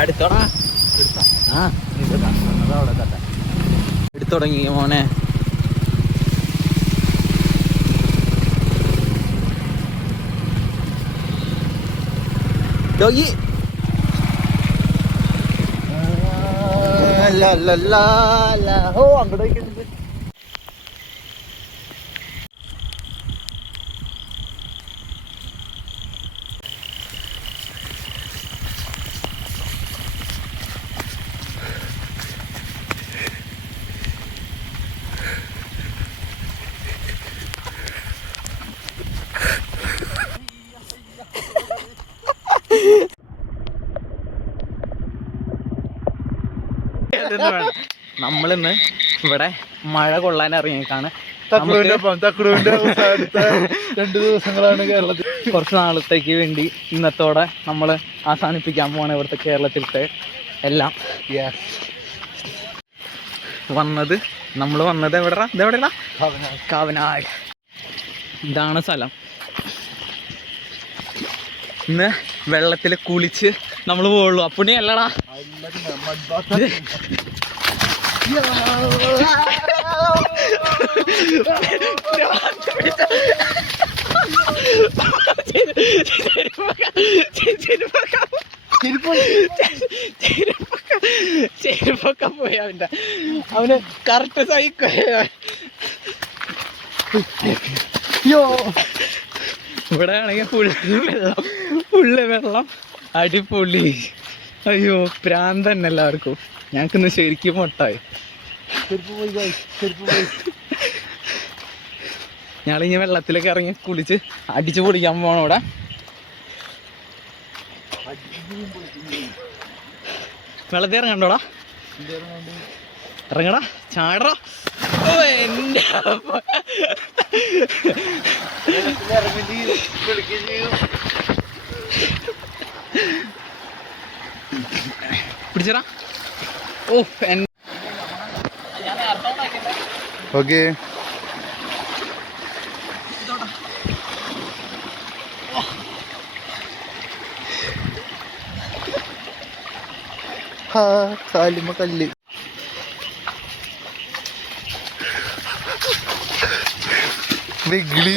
അടുത്തോടാ എടുത്തുടങ്ങി മോനെ. ഡോഗി ഓ അങ്ങോട്ട് നമ്മളിന്ന് ഇവിടെ മഴ കൊള്ളാൻ ഇറങ്ങിയേക്കാണ്. 2 ദിവസങ്ങളാണ് കേരളത്തിൽ. കുറച്ച് നാളത്തേക്ക് വേണ്ടി ഇന്നത്തോടെ നമ്മൾ അവസാനിപ്പിക്കാൻ പോവാണ് ഇവിടുത്തെ കേരളത്തിലത്തെ എല്ലാം. നമ്മൾ വന്നത് ഇതെവിടെയാ? കാവനാട്. ഇതാണ് സ്ഥലം. ഇന്ന് വെള്ളത്തിൽ കുളിച്ച് നമ്മൾ പോവുള്ളൂ. അപ്പുണ്ണി അല്ലടാ, ചെരുപ്പൊക്കെ പോയി അവന് കറക്റ്റ് സൈക്കോ. ഇവിടെ ആണെങ്കിൽ ഫുള്ള് വെള്ളം അടിപൊളി. അയ്യോ പ്രാന്ത് തന്നെ എല്ലാവർക്കും. ഞങ്ങൾക്കിന്ന് ശരിക്കും മൊട്ടായി. ഞങ്ങളിങ്ങനെ വെള്ളത്തിലേക്ക് ഇറങ്ങി കുളിച്ച് അടിച്ചു പൊളിക്കാൻ പോകണം. ഇവിടെ വെള്ളത്തിൽ ഇറങ്ങണ്ടോടാ, ഇറങ്ങടാ, ചാടടാ. ഓ എൻ്റെ പിടിച്ചടാ. ഓ ഓക്കെ കാലുമ കല്ല്. വെഗിളി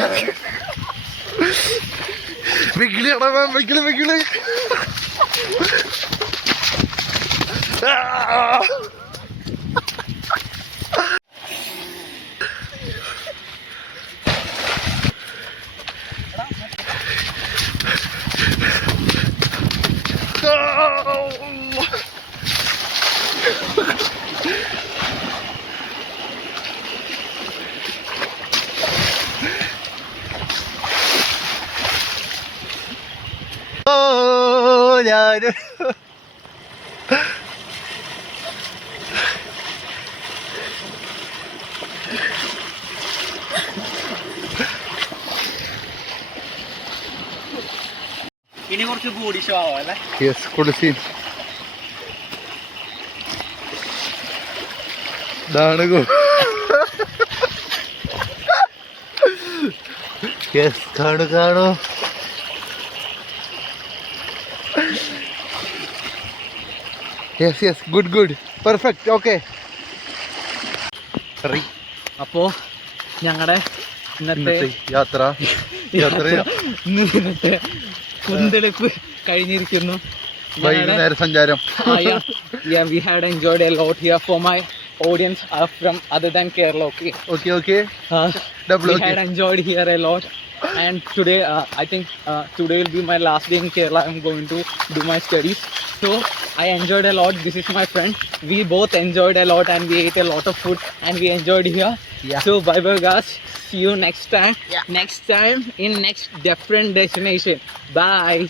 ഞാന് ഇനി കുറച്ച് ബോഡി ഷോ ആവാം അല്ലേ? യെസ്, കുളിസീൻ യെസ് കാണു. Yes good perfect. ഓക്കെ, അപ്പോ ഞങ്ങളുടെ ഇന്നത്തെ ഇന്നത്തെ കുന്തെടുപ്പ് കഴിഞ്ഞിരിക്കുന്നു. വൈകുന്നേര സഞ്ചാരം. We had enjoyed a lot here for my audience from other than Kerala. Okay. We had enjoyed here a lot. And today I think today will be my last day in Kerala. I'm going to do my studies, so I enjoyed a lot. This is my friend. We both enjoyed a lot and we ate a lot of food and we enjoyed here. So bye guys, see you next time. Next time in next different destination. Bye.